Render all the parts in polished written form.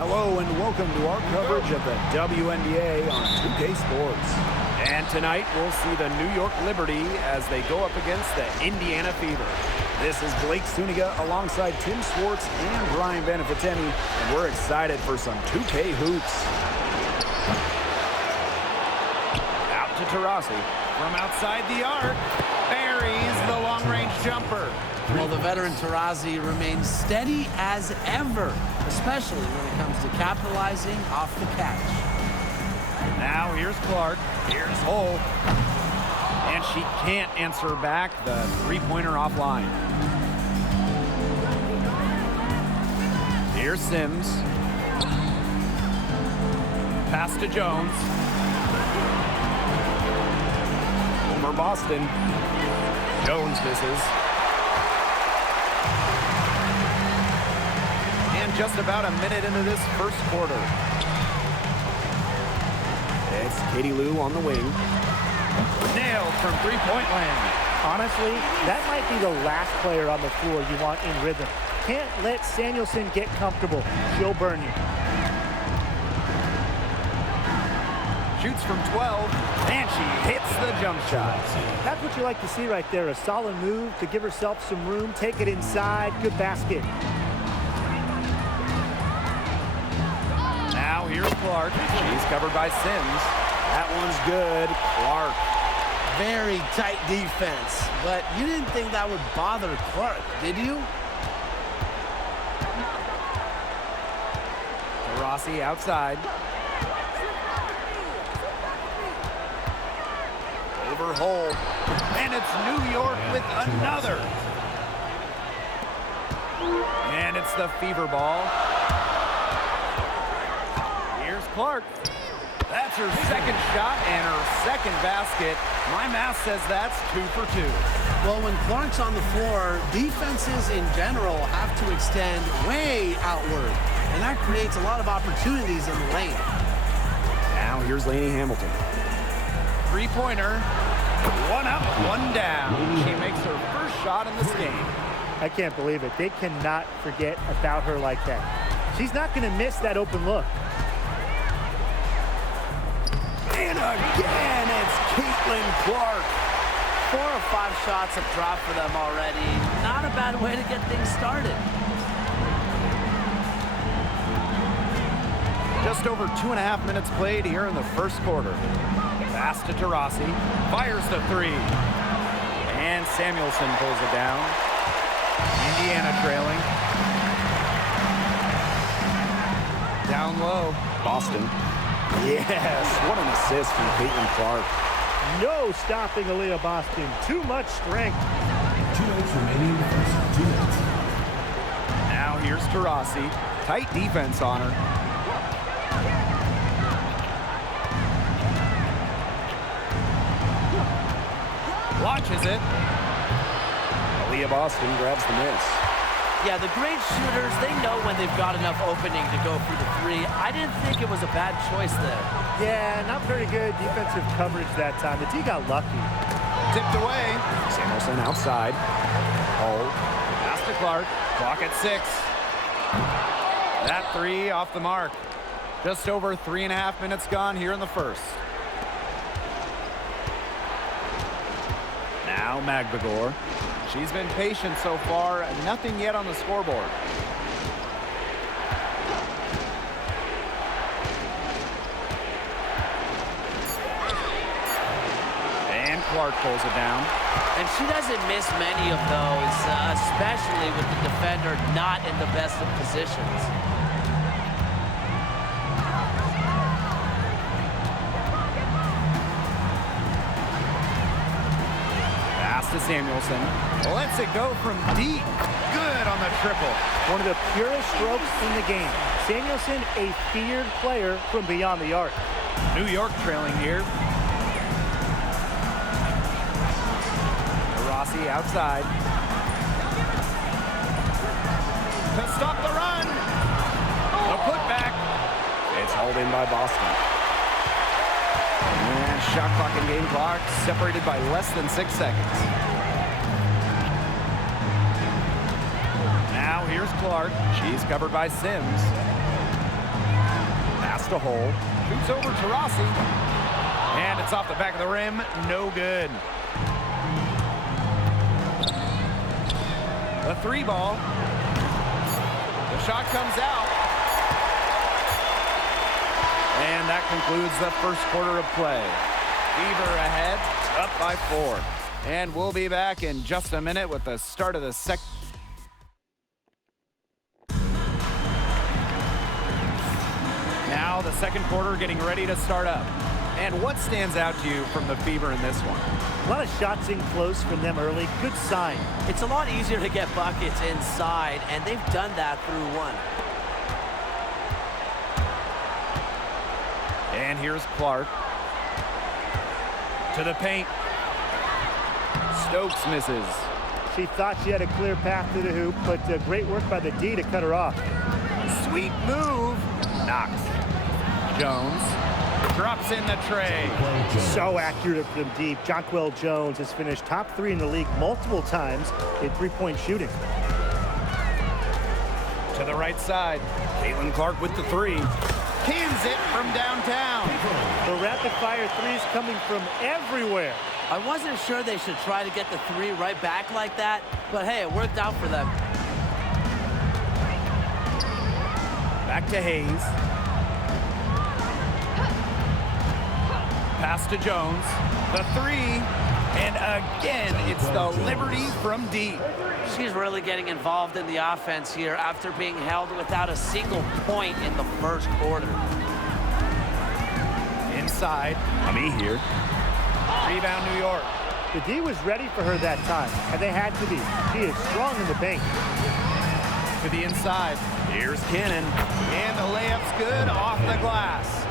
Hello and welcome to our coverage of the WNBA on 2K Sports. And tonight we'll see the New York Liberty as they go up against the Indiana Fever. This is Blake Suniga alongside Tim Swartz and Brian Benefitemi, and we're excited for some 2K hoops. Out to Taurasi. From outside the arc, buries the long-range jumper. Well, the veteran Taurasi remains steady as ever, especially when it comes to capitalizing off the catch. Now here's Clark, here's Hull, and she can't answer back the three-pointer offline. Here's Sims. Pass to Jones. Over Boston. Jones misses. And just about a minute into this first quarter. It's Katie Lou on the wing. Nailed from three-point land. Honestly, that might be the last player on the floor you want in rhythm. Can't let Samuelson get comfortable. She'll burn you. Shoots from 12, and she hits the jump shot. That's what you like to see right there. A solid move to give herself some room, take it inside, good basket. Now here's Clark. She's covered by Sims. That one's good. Clark. Very tight defense, but you didn't think that would bother Clark, did you? Taurasi outside. Over Hull. And it's New York with another. And it's the Fever ball. Here's Clark. That's her second shot and her second basket. My math says that's 2 for 2. Well, when Clark's on the floor, defenses in general have to extend way outward, and that creates a lot of opportunities in the lane. Now here's Lainey Hamilton. Three-pointer. One up, one down. She makes her first shot in this game. I can't believe it. They cannot forget about her like that. She's not going to miss that open look. And again, it's Caitlin Clark. 4 or 5 shots have dropped for them already. Not a bad way to get things started. Just over 2.5 minutes played here in the first quarter. Pass to Taurasi. Fires the three. And Samuelson pulls it down. Indiana trailing. Down low. Boston. Yes, what an assist from Caitlin Clark. No stopping Aaliyah Boston. Too much strength. 2 minutes remaining in the first 2 minutes. Now here's Taurasi. Tight defense on her. Launches it. Aaliyah Boston grabs the miss. Yeah, the great shooters, they know when they've got enough opening to go for the three. I didn't think it was a bad choice there. Yeah, not very good defensive coverage that time. The D got lucky. Tipped away. Samuelson outside. Hull. Pass to Clark. Clock at 6. That three off the mark. Just over 3.5 minutes gone here in the first. Now Magbegor. She's been patient so far. Nothing yet on the scoreboard. And Clark pulls it down. And she doesn't miss many of those, especially with the defender not in the best of positions. To Samuelson. Lets it go from deep. Good on the triple. One of the purest strokes in the game. Samuelson, a feared player from beyond the arc. New York trailing here. Rossi outside. To stop the run. The putback. It's hauled in by Boston. And shot clock and game clock separated by less than 6 seconds. Now here's Clark. She's covered by Sims. a hole. Shoots over to Rossi. And it's off the back of the rim. No good. The 3 ball. The shot comes out. And that concludes the first quarter of play. Fever ahead, up by 4. And we'll be back in just a minute with the start of the second. Now the second quarter getting ready to start up. And what stands out to you from the Fever in this one? A lot of shots in close from them early. Good sign. It's a lot easier to get buckets inside, and they've done that through 1. And here's Clark. To the paint. Stokes misses. She thought she had a clear path to the hoop, but great work by the D to cut her off. Sweet move. Knox. Jones drops in the tray. So accurate from deep. Jonquel Jones has finished top 3 in the league multiple times in three-point shooting. To the right side. Caitlin Clark with the 3. Cans it from downtown. The rapid-fire threes coming from everywhere. I wasn't sure they should try to get the 3 right back like that, but hey, it worked out for them. Back to Hayes. Pass to Jones. The 3. And again, it's the Liberty from deep. She's really getting involved in the offense here after being held without a single point in the first quarter. Inside. Me here. Rebound, New York. The D was ready for her that time, and they had to be. She is strong in the paint. To the inside. Here's Cannon. And the layup's good off the glass.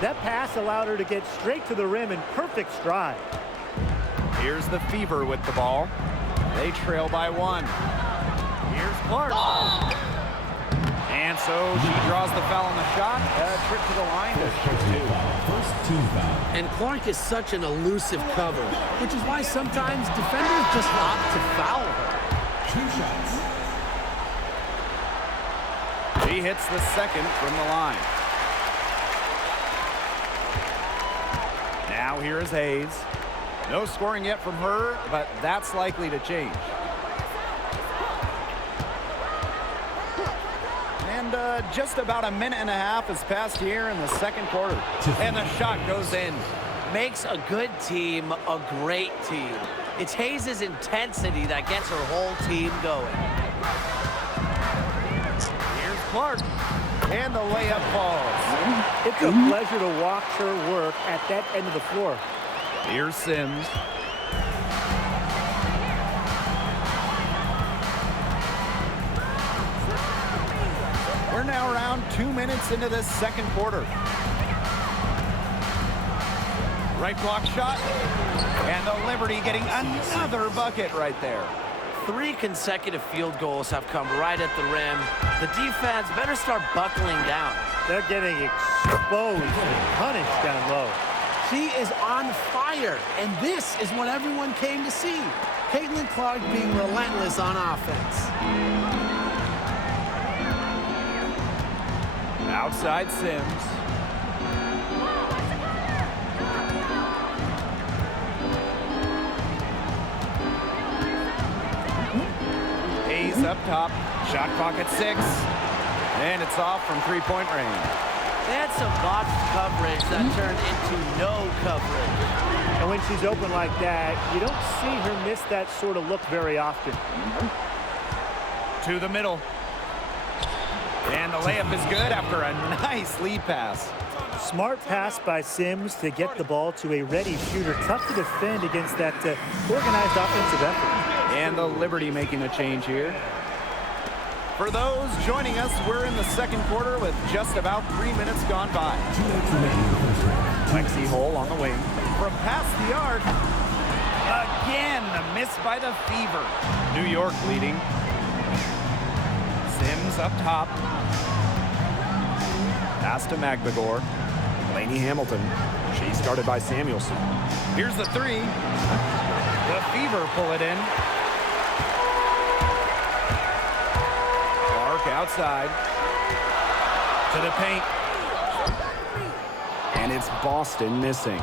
That pass allowed her to get straight to the rim in perfect stride. Here's the Fever with the ball. They trail by 1. Here's Clark. And so she draws the foul on the shot. A trip to the line to shoot 2. First team foul. And Clark is such an elusive cover, which is why sometimes defenders just opt to foul her. 2 shots. She hits the second from the line. Now here is Hayes. No scoring yet from her, but that's likely to change. And just about a minute and a half has passed here in the second quarter. And the shot goes in. Makes a good team a great team. It's Hayes' intensity that gets her whole team going. Here's Clark. And the layup falls. It's a pleasure to watch her work at that end of the floor. Here's Sims. We're now around 2 minutes into this second quarter. Right block shot. And the Liberty getting another bucket right there. 3 consecutive field goals have come right at the rim. The defense better start buckling down. They're getting exposed and punished down low. She is on fire, and this is what everyone came to see. Caitlin Clark being relentless on offense. Outside Sims. Hayes up top. Shot clock at 6. And it's off from three-point range. They had some box coverage that turned into no coverage. And when she's open like that, you don't see her miss that sort of look very often. To the middle. And the layup is good after a nice lead pass. Smart pass by Sims to get the ball to a ready shooter. Tough to defend against that organized offensive effort. And the Liberty making a change here. For those joining us, we're in the second quarter with just about 3 minutes gone by. 2 minutes remaining in the first round. Lexi Hole on the wing. From past the arc. Again, the miss by the Fever. New York leading. Sims up top. Pass to Magbagor. Lainey Hamilton. She's guarded by Samuelson. Here's the 3. The Fever pull it in. Clark outside. To the paint. And it's Boston missing.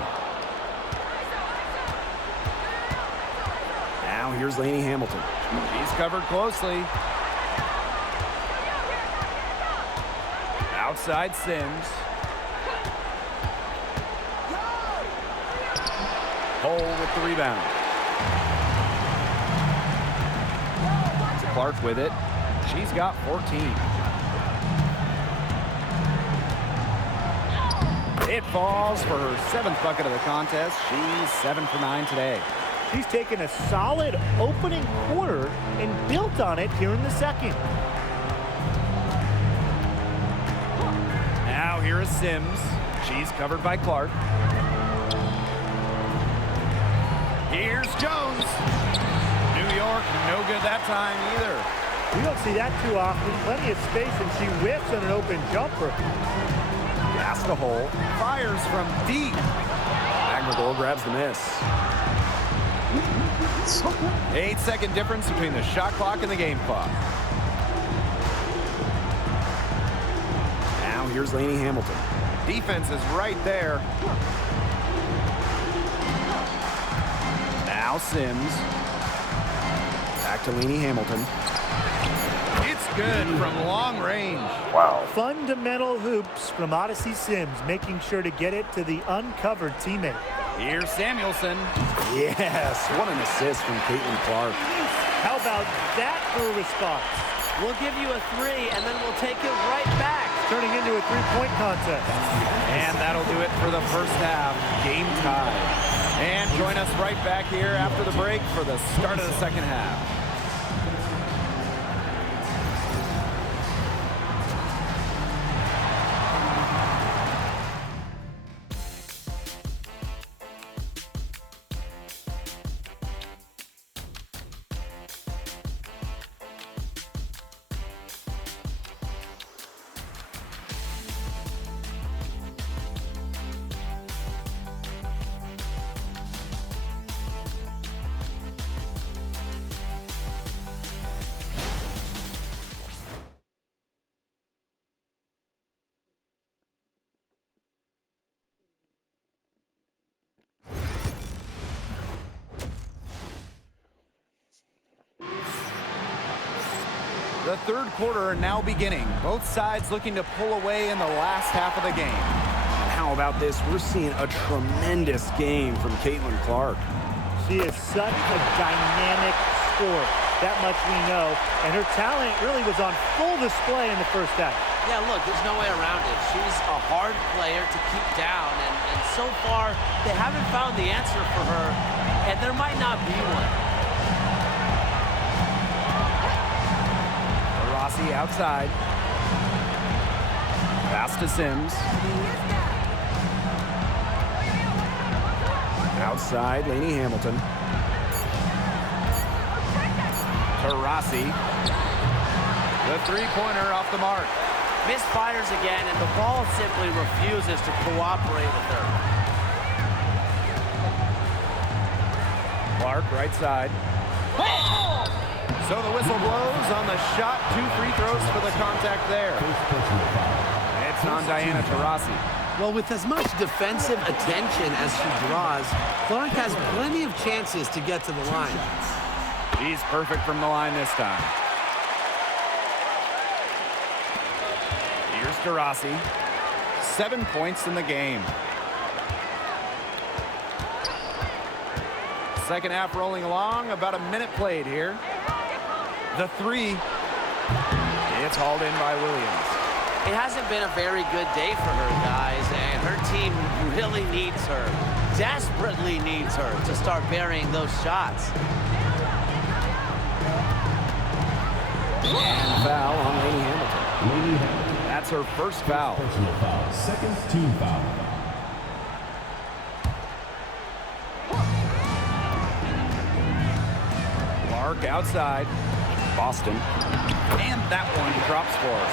Now here's Lainey Hamilton. She's covered closely. Outside Sims. Hole with the rebound. Clark with it. She's got 14. It falls for her 7th bucket of the contest. She's 7 for 9 today. She's taken a solid opening quarter and built on it here in the second. Now here is Sims. She's covered by Clark. Here's Jones. New York, no good that time either. We don't see that too often. Plenty of space, and she whips on an open jumper. Past the hole. Fires from deep. Magregor grabs the miss. 8-second difference between the shot clock and the game clock. Now here's Lainey Hamilton. Defense is right there. Now Sims. Back to Lainey Hamilton. It's good from long range. Wow. Fundamental hoops from Odyssey Sims, making sure to get it to the uncovered teammate. Here's Samuelson. Yes, what an assist from Caitlin Clark. How about that for a response? We'll give you a 3, and then we'll take it right back. Turning into a 3-point contest. And that'll do it for the first half. Game tied. And join us right back here after the break for the start of the second half. The third quarter now beginning. Both sides looking to pull away in the last half of the game. And how about this? We're seeing a tremendous game from Caitlin Clark. She is such a dynamic scorer. That much we know. And her talent really was on full display in the first half. Yeah, look, there's no way around it. She's a hard player to keep down, and so far, they haven't found the answer for her, and there might not be one. Rossi outside. Pass to Sims. Outside, Lainey Hamilton. To Rossi. The three-pointer off the mark. Misfires again, and the ball simply refuses to cooperate with her. Clark, right side. So the whistle blows on the shot. 2 free throws for the contact there. It's on Diana Taurasi. Well, with as much defensive attention as she draws, Clark has plenty of chances to get to the line. She's perfect from the line this time. Here's Taurasi. 7 points in the game. Second half rolling along. About a minute played here. The three. It's hauled in by Williams. It hasn't been a very good day for her, guys, and her team really needs her, desperately needs her to start burying those shots. And foul on Lainey Hamilton. Lainey Hamilton. That's her first foul. Personal foul. Second team foul. Clark outside. Boston. And that one drops for her.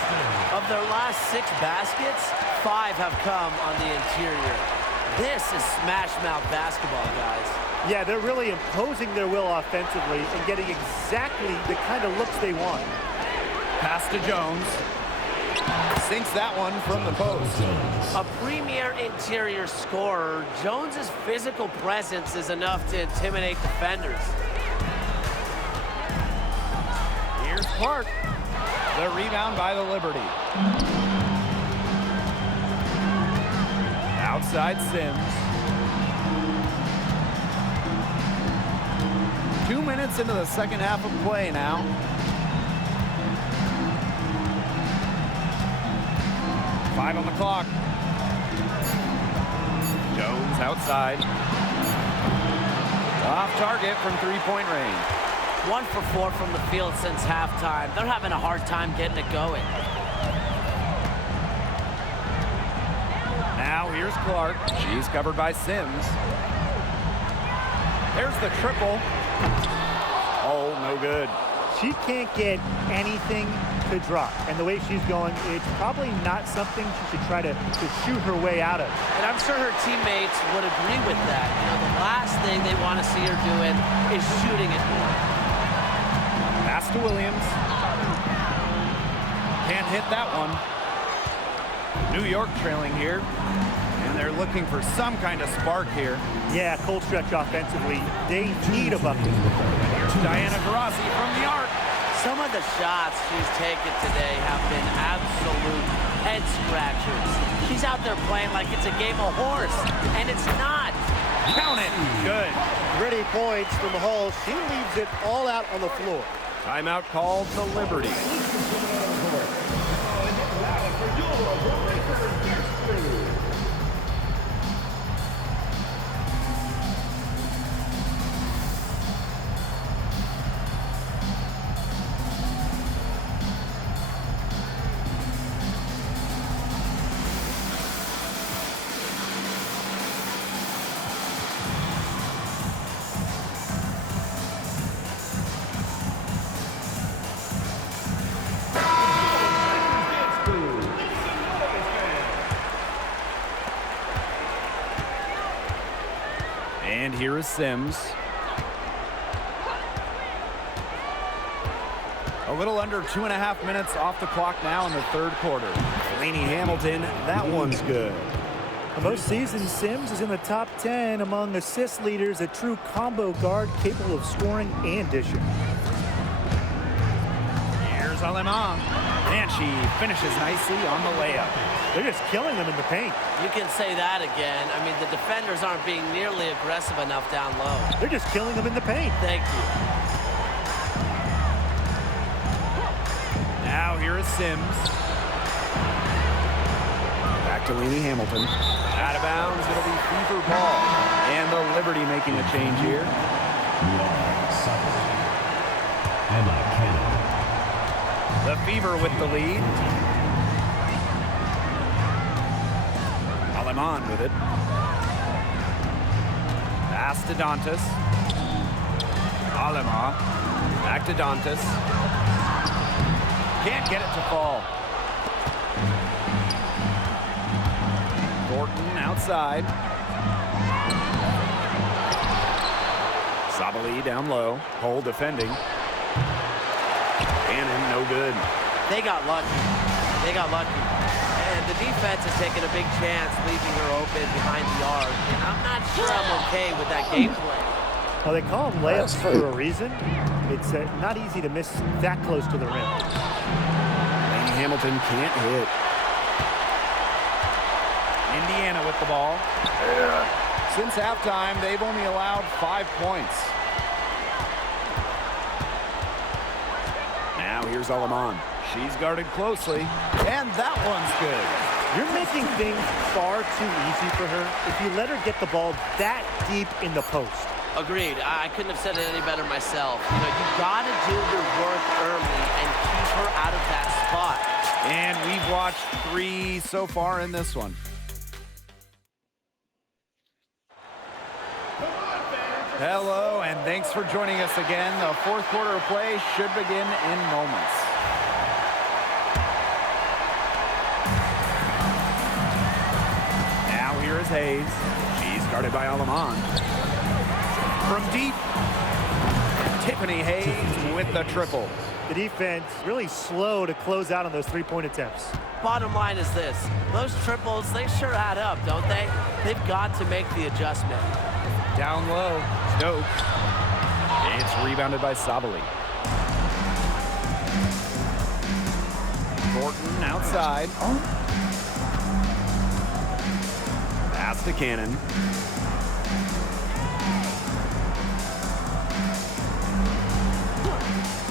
Of their last 6 baskets, 5 have come on the interior. This is smash mouth basketball, guys. Yeah, they're really imposing their will offensively and getting exactly the kind of looks they want. Pass to Jones. Sinks that one from the post. A premier interior scorer, Jones's physical presence is enough to intimidate defenders. Here's Clark. The rebound by the Liberty. Outside Sims. 2 minutes into the second half of play now. Five on the clock. Jones outside. Off target from three-point range. 1 for 4 from the field since halftime. They're having a hard time getting it going. Now here's Clark. She's covered by Sims. There's the triple. Oh, no good. She can't get anything to drop. And the way she's going, it's probably not something she should try to shoot her way out of. And I'm sure her teammates would agree with that. You know, the last thing they want to see her doing is shooting it more. Pass to Williams. Can't hit that one. New York trailing here. And they're looking for some kind of spark here. Yeah, cold stretch offensively. They need a bucket. Here's Diana Taurasi from the arc. Some of the shots she's taken today have been absolute head scratchers. She's out there playing like it's a game of horse, and it's not. Count it. Good. Gritty points from Hull. She leaves it all out on the floor. Timeout called to Liberty. And here is Sims. A little under 2.5 minutes off the clock now in the third quarter. Lainey Hamilton, that one's good. Most seasons, Sims is in the top 10 among assist leaders, a true combo guard capable of scoring and dishing. Here's Aleman. And she finishes nicely on the layup. They're just killing them in the paint. You can say that again. I mean, the defenders aren't being nearly aggressive enough down low. They're just killing them in the paint. Thank you. Now here is Sims. Back to Lainey Hamilton. Out of bounds, it'll be Fever ball. And the Liberty making a change here. Emma Cannon. The Fever with the lead. Aleman with it. Pass to Dantas. Alema. Back to Dantas. Can't get it to fall. Thornton outside. Sabali down low. Hull defending. Cannon, no good. They got lucky. They got lucky. And the defense is taking a big chance, leaving her open behind the arc. And I'm not sure I'm okay with that game plan. Well, they call them layups for a reason. It's not easy to miss that close to the rim. Lainey Hamilton can't hit. Indiana with the ball. Since halftime, they've only allowed 5 points. Now here's Aleman. She's guarded closely, and that one's good. You're making things far too easy for her if you let her get the ball that deep in the post. Agreed. I couldn't have said it any better myself. You know, you got to do your work early and keep her out of that spot. And we've watched 3 so far in this one. Hello, and thanks for joining us again. The fourth quarter of play should begin in moments. Now here is Hayes. She's guarded by Aleman. From deep, Tiffany Hayes with the triple. The defense really slow to close out on those three-point attempts. Bottom line is this. Those triples, they sure add up, don't they? They've got to make the adjustment. Down low, Stokes. It's rebounded by Sabali. Thornton outside. Pass to Cannon.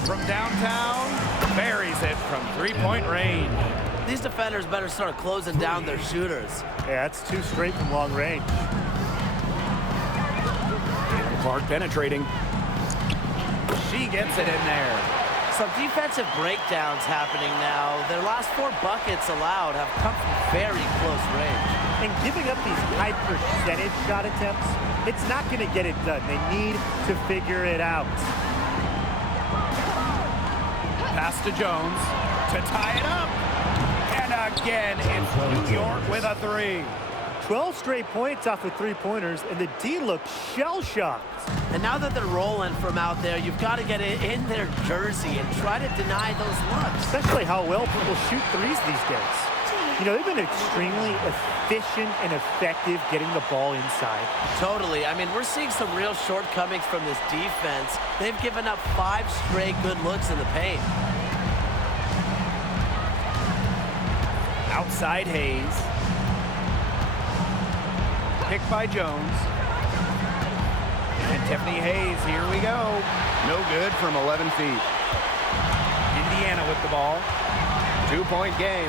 From downtown, buries it from three-point range. These defenders better start closing down their shooters. Yeah, that's 2 straight from long range. Clark penetrating. She gets it in there. Some defensive breakdowns happening now. Their last 4 buckets allowed have come from very close range. And giving up these high percentage shot attempts, it's not going to get it done. They need to figure it out. Pass to Jones to tie it up. And again, it's New York with a 3. 12 straight points off of three-pointers, and the D looked shell-shocked. And now that they're rolling from out there, you've got to get it in their jersey and try to deny those looks. Especially how well people shoot threes these days. You know, they've been extremely efficient and effective getting the ball inside. Totally. I mean, we're seeing some real shortcomings from this defense. They've given up 5 straight good looks in the paint. Outside Hayes. Picked by Jones. And Tiffany Hayes, here we go. No good from 11 feet. Indiana with the ball. 2-point game.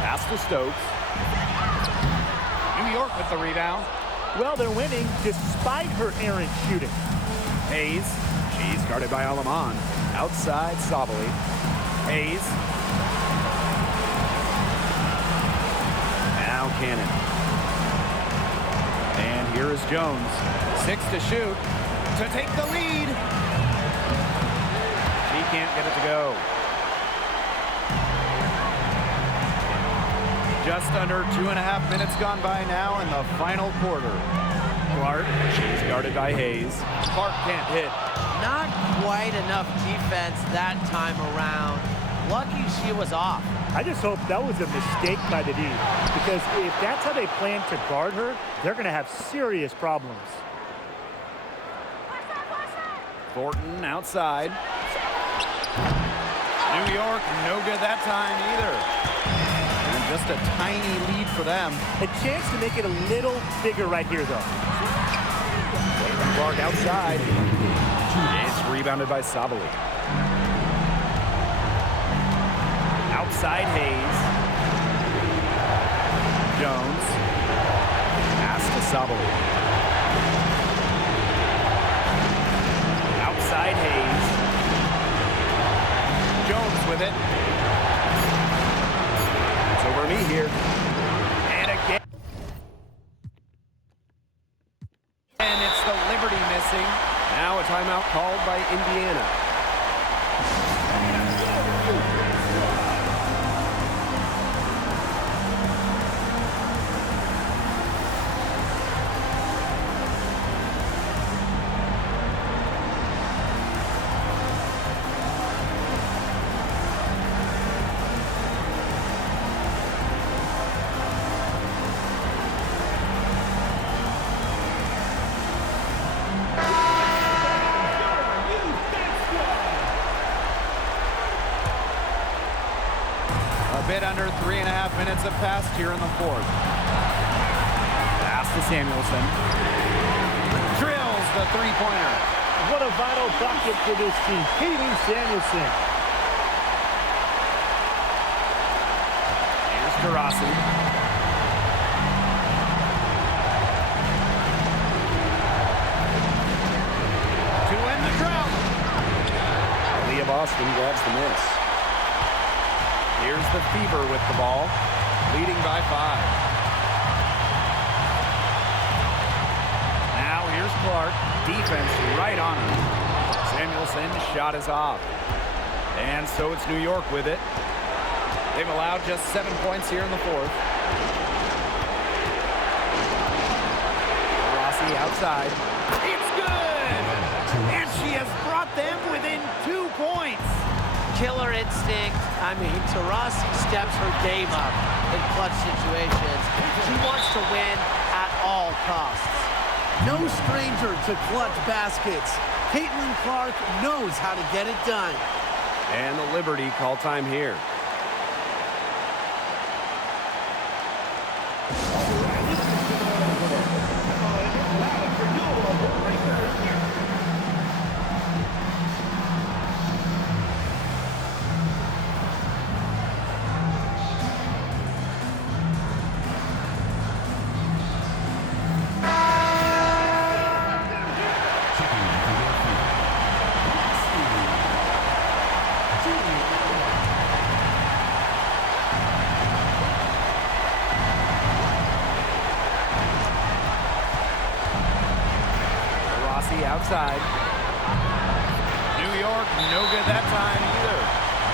Pass to Stokes. New York with the rebound. Well, they're winning despite her errant shooting. Hayes. She's guarded by Alaman. Outside Sabali. Hayes. Now Cannon. And here is Jones. 6 to shoot. To take the lead. She can't get it to go. Just under 2.5 minutes gone by now in the final quarter. Clark, she's guarded by Hayes. Clark can't hit. Not quite enough defense that time around. Lucky she was off. I just hope that was a mistake by the D, because if that's how they plan to guard her, they're going to have serious problems. Thornton outside. New York, no good that time either. And just a tiny lead for them. A chance to make it a little bigger right here, though. Clark outside. It's rebounded by Sabali. Outside Hayes. Jones. Pass to Sabali. Outside Hayes. Jones with it. It's over me here. And again. And it's the Liberty missing. Now a timeout called by Indiana. A bit under 3.5 minutes have passed here in the fourth. Pass to Samuelson. Drills the three-pointer. What a vital bucket for this team. Katie Samuelson. Here's Taurasi. To end the drought. Leah Boston grabs the miss. Here's the Fever with the ball, leading by 5. Now here's Clark, defense right on him. Samuelson's shot is off. And so it's New York with it. They've allowed just 7 points here in the fourth. Rossi outside. It's good! And she has brought them within 2 points. killer instinct. I mean, Taurasi steps her game up in clutch situations. She wants to win at all costs. No stranger to clutch baskets. Caitlin Clark knows how to get it done. And the Liberty call time here. Outside. New York, no good that time either.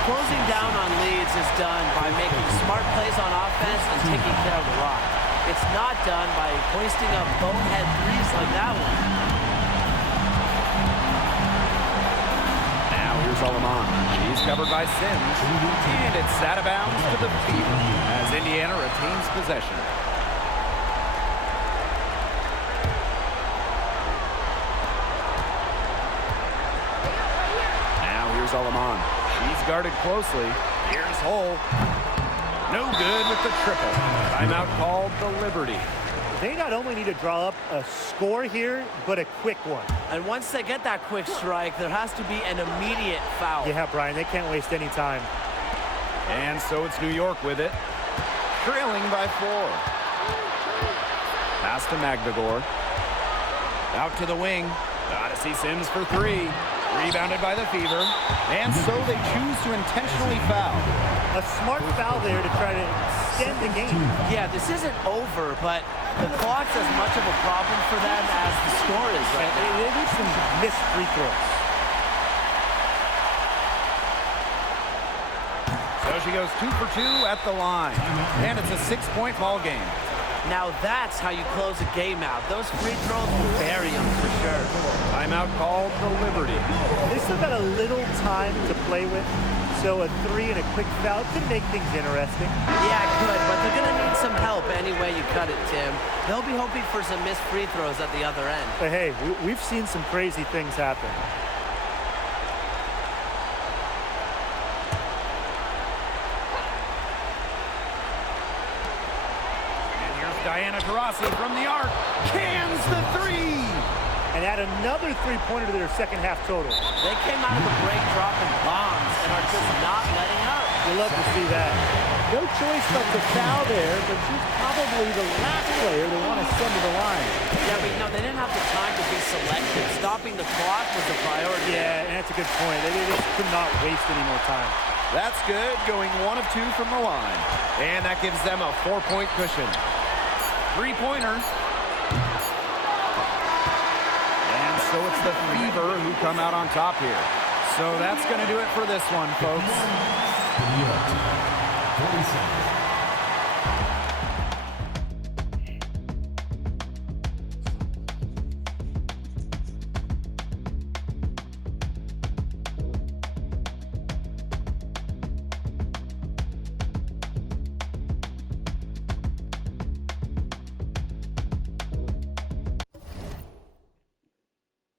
Closing down on leads is done by making smart plays on offense and taking care of the rock. It's not done by hoisting up bonehead threes like that one. Now here's Alaman. She's covered by Sims. And it's out of bounds to the Fever as Indiana retains possession. Alaman. She's guarded closely. Here's Hull. No good with the triple. Timeout called the Liberty. They not only need to draw up a score here, but a quick one. And once they get that quick strike, there has to be an immediate foul. Yeah, Brian, they can't waste any time. And so it's New York with it. Trailing by 4. Pass to Magdagor. Out to the wing. Gotta see Sims for 3. Rebounded by the Fever. And so they choose to intentionally foul. A smart foul there to try to extend the game. Yeah, this isn't over, but the clock's as much of a problem for them as the score is right now. They need some missed free throws. So she goes 2 for 2 at the line. And it's a 6-point ball game. Now that's how you close a game out. Those free throws will bury them for sure. Timeout called the Liberty. They still got a little time to play with, so a 3 and a quick foul could make things interesting. Yeah, it could, but they're going to need some help any way you cut it, Tim. They'll be hoping for some missed free throws at the other end. But hey, we've seen some crazy things happen. Diana Taurasi from the arc cans the 3. And add another three-pointer to their second half total. They came out of the break dropping bombs and are just not letting up. You love to see that. No choice but to foul there, but she's probably the last player they want to send to the line. Yeah, but no, they didn't have the time to be selective. Stopping the clock was a priority. Yeah, and that's a good point. They just could not waste any more time. That's good, going 1 of 2 from the line. And that gives them a 4-point cushion. 3-pointer. And so it's the Fever who come out on top here. So that's going to do it for this one, folks. 47.